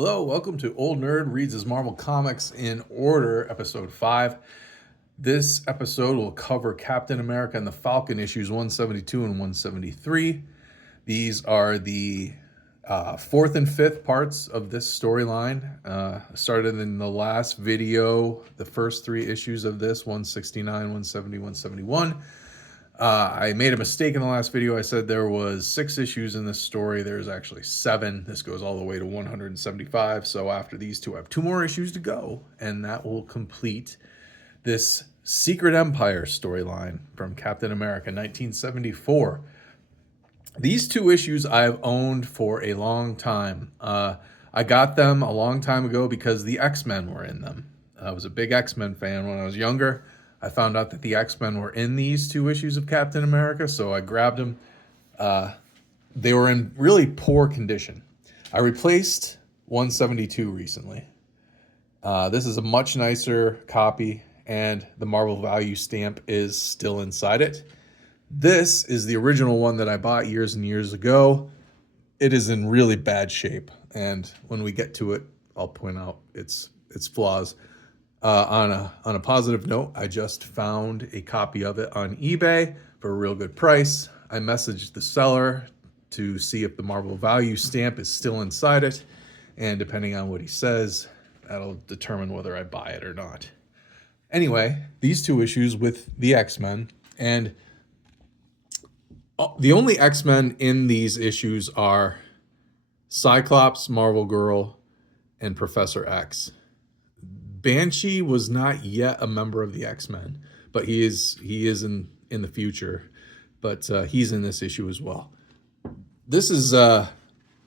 Hello, welcome to Old Nerd Reads His Marvel Comics in Order, Episode 5. This episode will cover Captain America and the Falcon issues 172 and 173. These are the fourth and fifth parts of this storyline. Started in the last video, the first three issues of this, 169, 170, 171. I made a mistake in the last video. I said there was 6 issues in this story. There's actually 7. This goes all the way to 175. So after these two, I have 2 more issues to go, and that will complete this Secret Empire storyline from Captain America 1974. These 2 issues I've owned for a long time. I got them a long time ago because the X-Men were in them. I was a big X-Men fan when I was younger. I found out that the X-Men were in these 2 issues of Captain America, so I grabbed them. They were in really poor condition. I replaced 172 recently. This is a much nicer copy, and the Marvel Value stamp is still inside it. This is the original one that I bought years and years ago. It is in really bad shape, and when we get to it, I'll point out its flaws. On a positive note, I just found a copy of it on eBay for a real good price. I messaged the seller to see if the Marvel Value stamp is still inside it, and depending on what he says, that'll determine whether I buy it or not. Anyway, these 2 issues with the X-Men, and the only X-Men in these issues are Cyclops, Marvel Girl, and Professor X. Banshee was not yet a member of the X-Men, but he is in the future. But he's in this issue as well. This is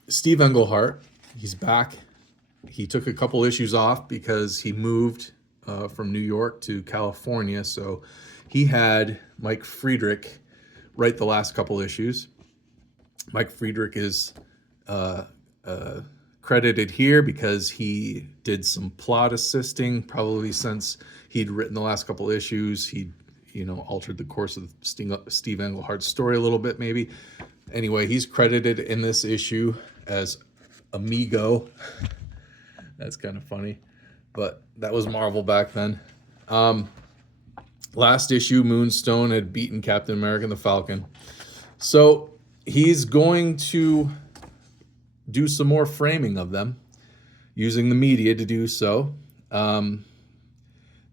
Steve Englehart. He's back. He took a couple issues off because he moved from New York to California, so he had Mike Friedrich write the last couple issues. Mike Friedrich is credited here because he did some plot assisting, probably since he'd written the last couple issues. He'd, altered the course of Steve Englehart's story a little bit, maybe. Anyway, he's credited in this issue as Amigo. That's kind of funny, but that was Marvel back then. Last issue, Moonstone had beaten Captain America and the Falcon. So he's going to do some more framing of them, using the media to do so.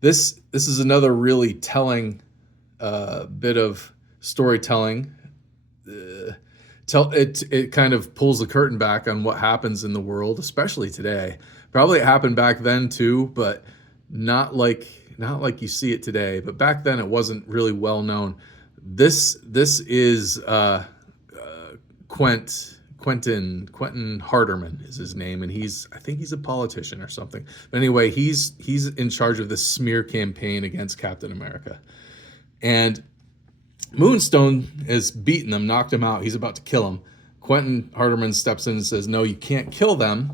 This is another really telling bit of storytelling. It kind of pulls the curtain back on what happens in the world, especially today. Probably it happened back then too, but not like you see it today. But back then it wasn't really well known. This is Quentin Harderman is his name, and I think he's a politician or something. But anyway, he's in charge of this smear campaign against Captain America. And Moonstone has beaten them, knocked him out. He's about to kill him. Quentin Harderman steps in and says, "No, you can't kill them."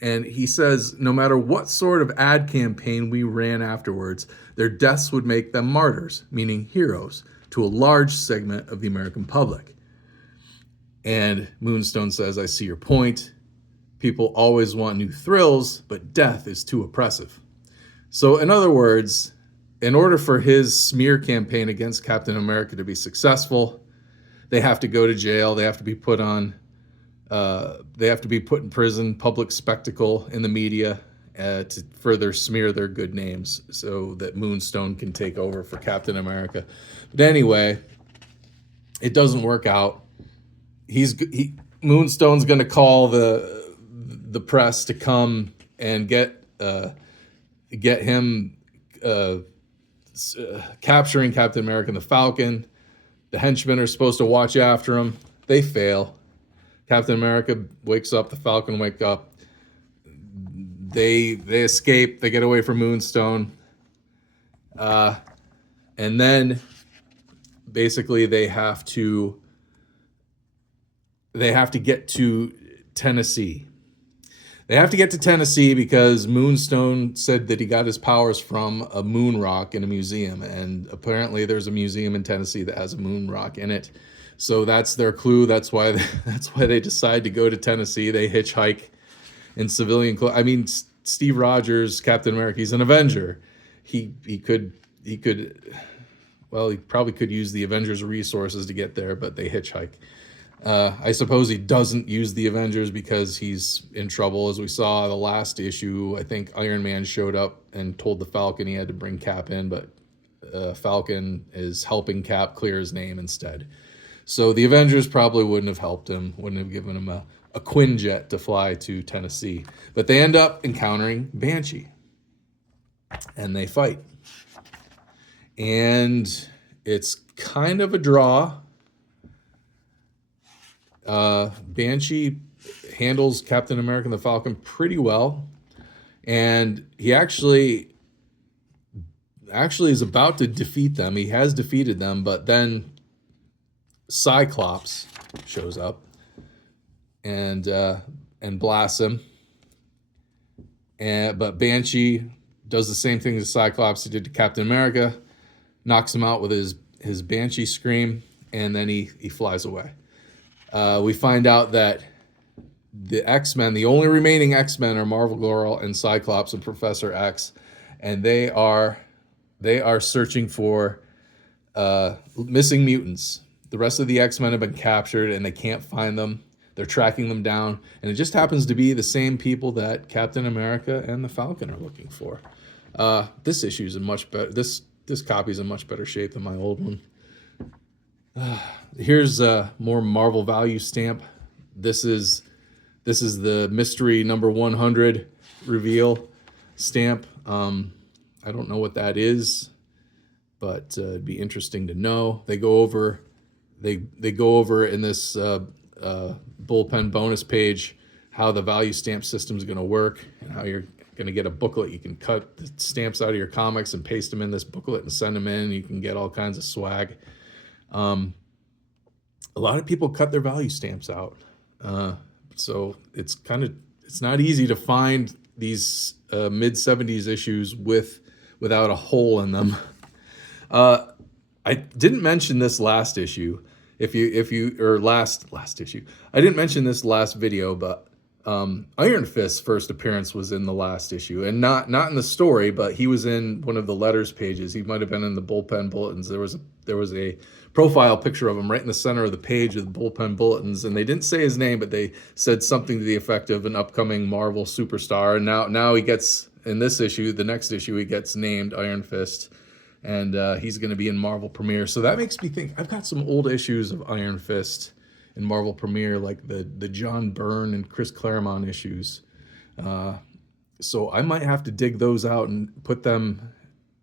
And he says, no matter what sort of ad campaign we ran afterwards, their deaths would make them martyrs, meaning heroes, to a large segment of the American public. And Moonstone says, "I see your point. People always want new thrills, but death is too oppressive." So in other words, in order for his smear campaign against Captain America to be successful, they have to go to jail. They have to be put in prison, public spectacle in the media to further smear their good names so that Moonstone can take over for Captain America. But anyway, it doesn't work out. Moonstone's going to call the press to come and get him capturing Captain America and the Falcon. The henchmen are supposed to watch after him. They fail. Captain America wakes up. The Falcon wake up. They escape. They get away from Moonstone. And then basically they have to get to Tennessee. They have to get to Tennessee because Moonstone said that he got his powers from a moon rock in a museum, and apparently there's a museum in Tennessee that has a moon rock in it. So that's their clue. That's why they decide to go to Tennessee. They hitchhike in civilian clothes. I mean, Steve Rogers, Captain America, he's an Avenger. He could well, he probably could use the Avengers resources to get there, but they hitchhike. I suppose he doesn't use the Avengers because he's in trouble. As we saw the last issue, I think Iron Man showed up and told the Falcon he had to bring Cap in, but Falcon is helping Cap clear his name instead. So the Avengers probably wouldn't have helped him, wouldn't have given him a Quinjet to fly to Tennessee. But they end up encountering Banshee, and they fight. And it's kind of a draw. Banshee handles Captain America and the Falcon pretty well, and he actually is about to defeat them. He has defeated them, but then Cyclops shows up and blasts him. But Banshee does the same thing as Cyclops he did to Captain America, knocks him out with his Banshee scream, and then he flies away. We find out that the X-Men, the only remaining X-Men, are Marvel Girl and Cyclops and Professor X, and they are searching for missing mutants. The rest of the X-Men have been captured, and they can't find them. They're tracking them down, and it just happens to be the same people that Captain America and the Falcon are looking for. This issue is in much better. This copy's in much better shape than my old one. Here's a more Marvel value stamp. This is the mystery number 100 reveal stamp. I don't know what that is, but it'd be interesting to know. They go over in this bullpen bonus page how the value stamp system is going to work and how you're going to get a booklet. You can cut the stamps out of your comics and paste them in this booklet and send them in. You can get all kinds of swag. A lot of people cut their value stamps out. So it's not easy to find these mid-70s issues without a hole in them. I didn't mention this last issue. Last issue. I didn't mention this last video, but Iron Fist's first appearance was in the last issue, and not in the story, but he was in one of the letters pages. He might have been in the bullpen bulletins. There was a profile picture of him right in the center of the page of the bullpen bulletins, and they didn't say his name, but they said something to the effect of an upcoming Marvel superstar. And now he gets, in this issue, the next issue, he gets named Iron Fist, and he's going to be in Marvel Premiere. So that makes me think, I've got some old issues of Iron Fist in Marvel Premiere, like the John Byrne and Chris Claremont issues. So I might have to dig those out and put them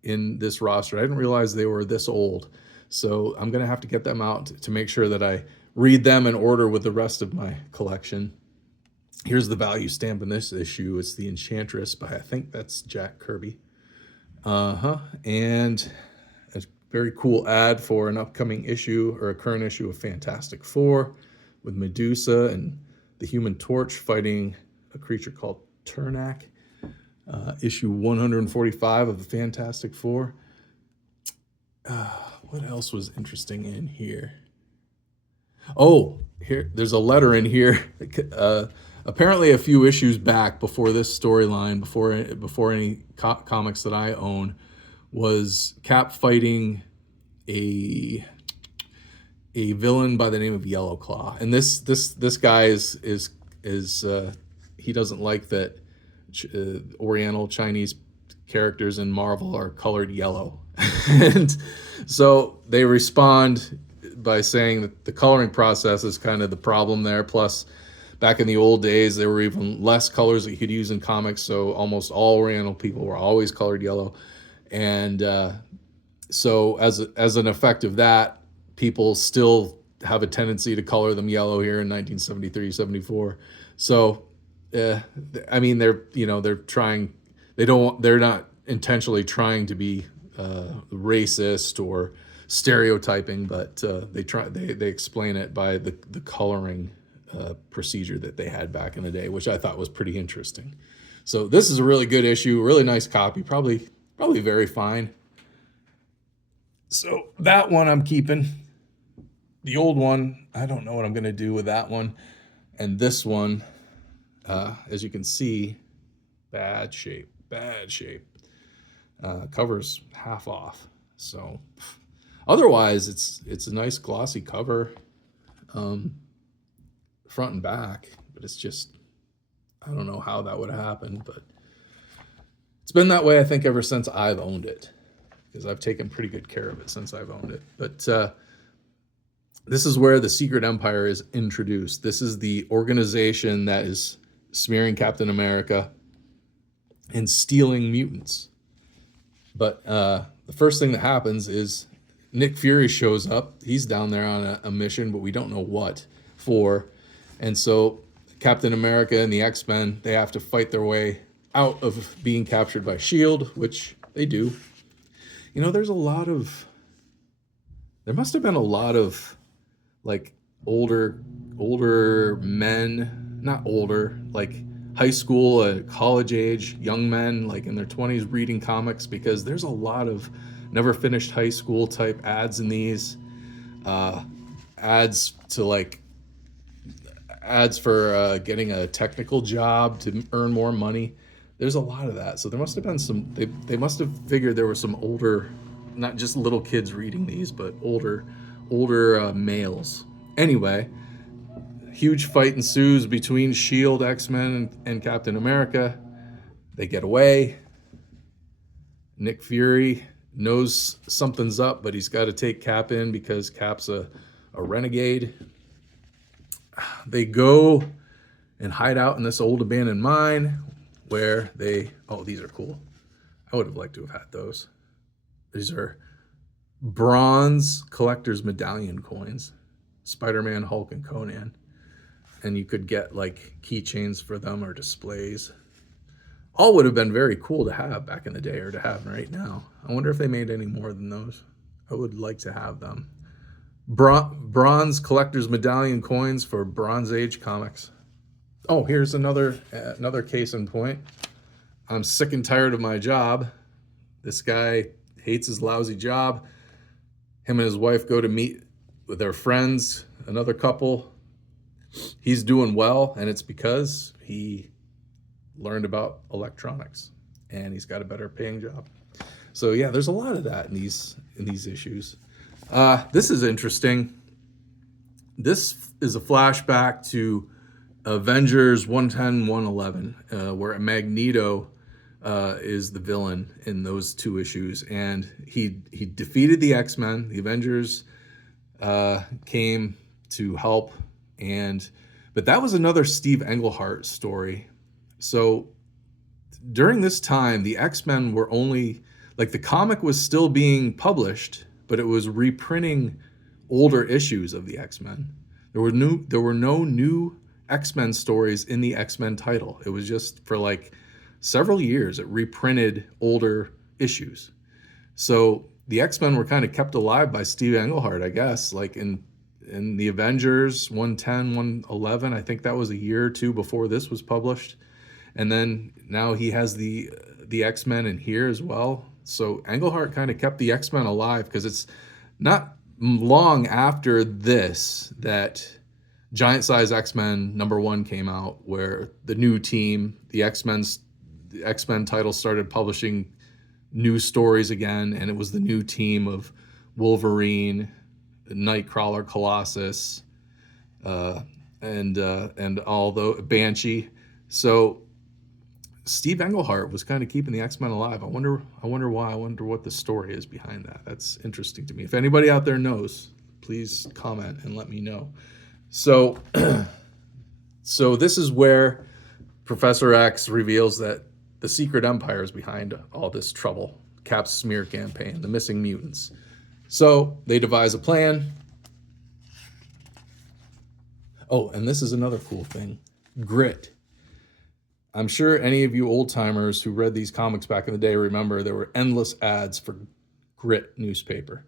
in this roster. I didn't realize they were this old. So I'm going to have to get them out to make sure that I read them in order with the rest of my collection. Here's the value stamp in this issue. It's the Enchantress by, I think that's Jack Kirby. And a very cool ad for an upcoming issue, or a current issue of Fantastic Four, with Medusa and the Human Torch fighting a creature called Turnak. Issue 145 of the Fantastic Four. What else was interesting in here? Oh, there's a letter in here. Apparently a few issues back, before this storyline, before any comics that I own, was Cap fighting a villain by the name of Yellowclaw. And this guy is he doesn't like that Oriental Chinese characters in Marvel are colored yellow. And so they respond by saying that the coloring process is kind of the problem there. Plus, back in the old days, there were even less colors that you could use in comics, so almost all Oriental people were always colored yellow. And so as an effect of that, people still have a tendency to color them yellow here in 1973, 74. So, I mean, they're not intentionally trying to be racist or stereotyping, but they explain it by the coloring procedure that they had back in the day, which I thought was pretty interesting. So this is a really good issue, really nice copy, probably very fine. So that one I'm keeping. The old one, I don't know what I'm going to do with that one. And this one, As you can see, bad shape. Cover's half off. So otherwise, it's a nice glossy cover, front and back. But it's just, I don't know how that would have happened, but it's been that way, I think, ever since I've owned it, because I've taken pretty good care of it since I've owned it. But this is where the Secret Empire is introduced. This is the organization that is smearing Captain America and stealing mutants. But the first thing that happens is Nick Fury shows up. He's down there on a mission, but we don't know what for. And so Captain America and the X-Men, they have to fight their way out of being captured by S.H.I.E.L.D., which they do. You know, there must have been a lot of like older men, not older, like high school, college age, young men, like in their 20s reading comics, because there's a lot of never finished high school type ads in these, ads for getting a technical job to earn more money. There's a lot of that. So there must have been some, they must have figured there were some older, not just little kids reading these, but older males. Anyway, huge fight ensues between S.H.I.E.L.D., X-Men, and Captain America. They get away. Nick Fury knows something's up, but he's got to take Cap in because Cap's a renegade. They go and hide out in this old abandoned mine where these are cool. I would have liked to have had those. These are bronze collector's medallion coins, Spider-Man, Hulk, and Conan. And you could get like keychains for them or displays. All would have been very cool to have back in the day, or to have right now. I wonder if they made any more than those. I would like to have them. Bronze collector's medallion coins for Bronze Age comics. Oh, here's another case in point. I'm sick and tired of my job. This guy hates his lousy job. Him and his wife go to meet with their friends, another couple. He's doing well, and it's because he learned about electronics and he's got a better paying job. So yeah, there's a lot of that in these issues. This is interesting. This is a flashback to Avengers 110, 111, where Magneto is the villain in those two issues, and he defeated the X-Men. The Avengers came to help, but that was another Steve Englehart story. So during this time, the X-Men were only, like, the comic was still being published, but it was reprinting older issues of the X-Men. There were no new X-Men stories in the X-Men title. It was just for like several years it reprinted older issues. So the X-Men were kind of kept alive by Steve Englehart, I guess, like in the Avengers 110, 111. I think that was a year or two before this was published. And then now he has the X-Men in here as well. So Englehart kind of kept the X-Men alive, because it's not long after this that Giant Size X-Men #1 came out, where the new team, the X-Men title, started publishing new stories again, and it was the new team of Wolverine, Nightcrawler, Colossus, and all the Banshee. So Steve Englehart was kind of keeping the X-Men alive. I wonder why. I wonder what the story is behind that. That's interesting to me. If anybody out there knows, please comment and let me know. So, so this is where Professor X reveals that the Secret Empire is behind all this trouble. Cap's smear campaign, the missing mutants. So they devise a plan. Oh, and this is another cool thing. Grit. I'm sure any of you old timers who read these comics back in the day remember there were endless ads for Grit newspaper.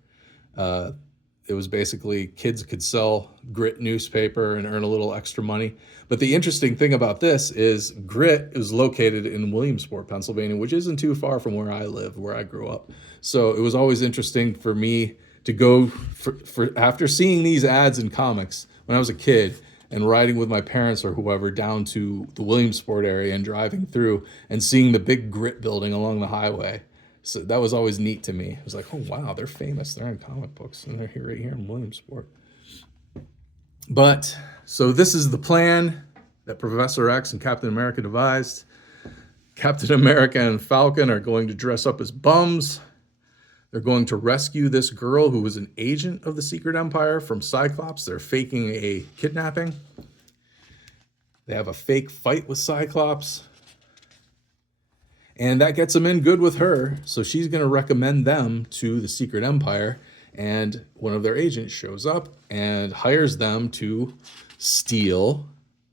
It was basically kids could sell Grit newspaper and earn a little extra money. But the interesting thing about this is Grit is located in Williamsport, Pennsylvania, which isn't too far from where I live, where I grew up. So it was always interesting for me to go for after seeing these ads in comics when I was a kid. and riding with my parents or whoever down to the Williamsport area and driving through and seeing the big grit building along the highway. So that was always neat to me. It was like, oh wow, they're famous. They're in comic books and they're here right here in Williamsport. But so this is the plan that Professor X and Captain America devised. Captain America and Falcon are going to dress up as bums. They're going to rescue this girl who was an agent of the Secret Empire from Cyclops. They're faking a kidnapping. They have a fake fight with Cyclops. And that gets them in good with her. So she's going to recommend them to the Secret Empire. And one of their agents shows up and hires them to steal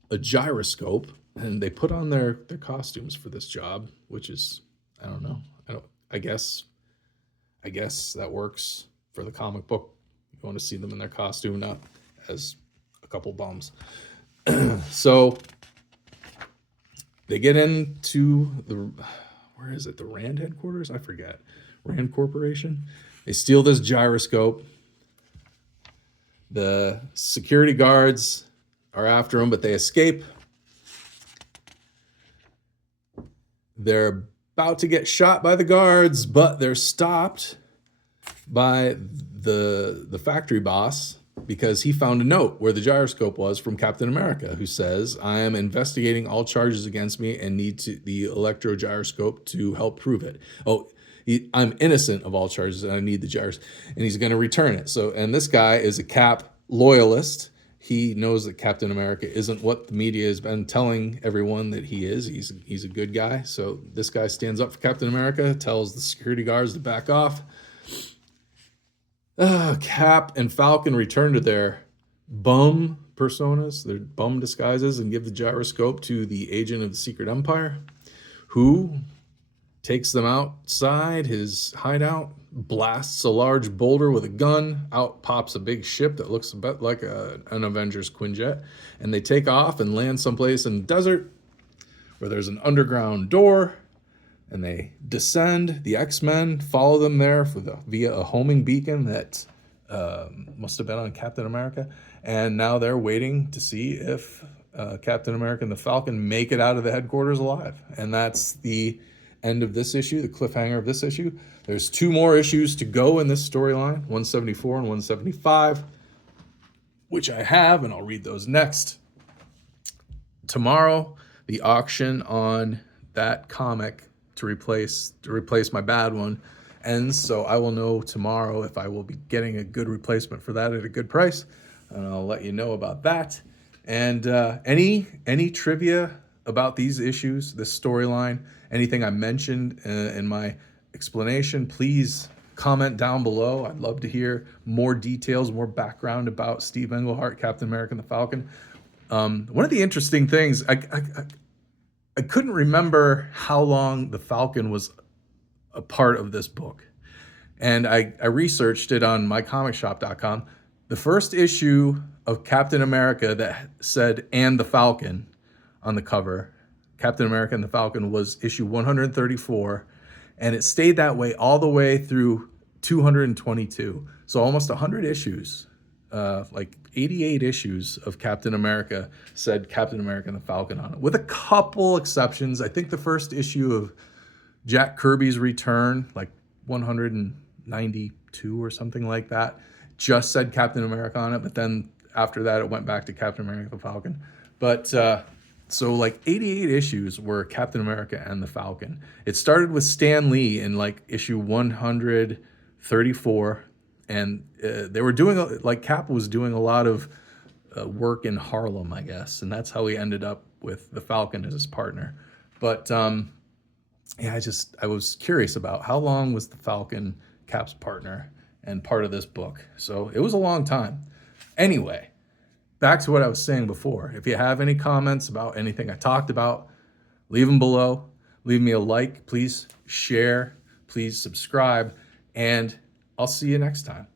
a gyroscope. And they put on their costumes for this job, which is, I don't know. I guess that works for the comic book. You want to see them in their costume, not as a couple bums. So they get into where is it? The Rand headquarters? I forget. Rand Corporation. They steal this gyroscope. The security guards are after them, but they escape. They're about to get shot by the guards, but they're stopped by the factory boss because he found a note where the gyroscope was from Captain America, who says, I am investigating all charges against me and need the electro gyroscope to help prove it. Oh, I'm innocent of all charges and I need the gyroscope, and he's going to return it. So, and this guy is a Cap loyalist. He knows that Captain America isn't what the media has been telling everyone that he is. He's a good guy. So this guy stands up for Captain America, tells the security guards to back off. Cap and Falcon return to their bum personas, their bum disguises, and give the gyroscope to the agent of the Secret Empire, who takes them outside his hideout, blasts a large boulder with a gun. Out pops a big ship that looks a bit like an Avengers Quinjet. And they take off and land someplace in the desert where there's an underground door. And they descend. The X-Men follow them there via a homing beacon that must have been on Captain America. And now they're waiting to see if Captain America and the Falcon make it out of the headquarters alive. And that's the end of this issue, the cliffhanger of this issue. There's 2 more issues to go in this storyline, 174 and 175, which I have, and I'll read those next. Tomorrow, the auction on that comic to replace my bad one ends, so I will know tomorrow if I will be getting a good replacement for that at a good price, and I'll let you know about that. And any trivia about these issues, this storyline, anything I mentioned in my explanation, please comment down below. I'd love to hear more details, more background about Steve Englehart, Captain America and the Falcon. One of the interesting things, I couldn't remember how long the Falcon was a part of this book. And I researched it on mycomicshop.com. The first issue of Captain America that said, and the Falcon on the cover, Captain America and the Falcon, was issue 134. And it stayed that way all the way through 222. So almost 100 issues, like 88 issues of Captain America said Captain America and the Falcon on it, with a couple exceptions. I think the first issue of Jack Kirby's Return, like 192 or something like that, just said Captain America on it. But then after that, it went back to Captain America and the Falcon. But so like 88 issues were Captain America and the Falcon. It started with Stan Lee in like issue 134. And they were doing, like, Cap was doing a lot of work in Harlem, I guess. And that's how he ended up with the Falcon as his partner. But, yeah, I was curious about how long was the Falcon Cap's partner and part of this book. So it was a long time. Anyway, back to what I was saying before. If you have any comments about anything I talked about, leave them below. Leave me a like. Please share. Please subscribe. And I'll see you next time.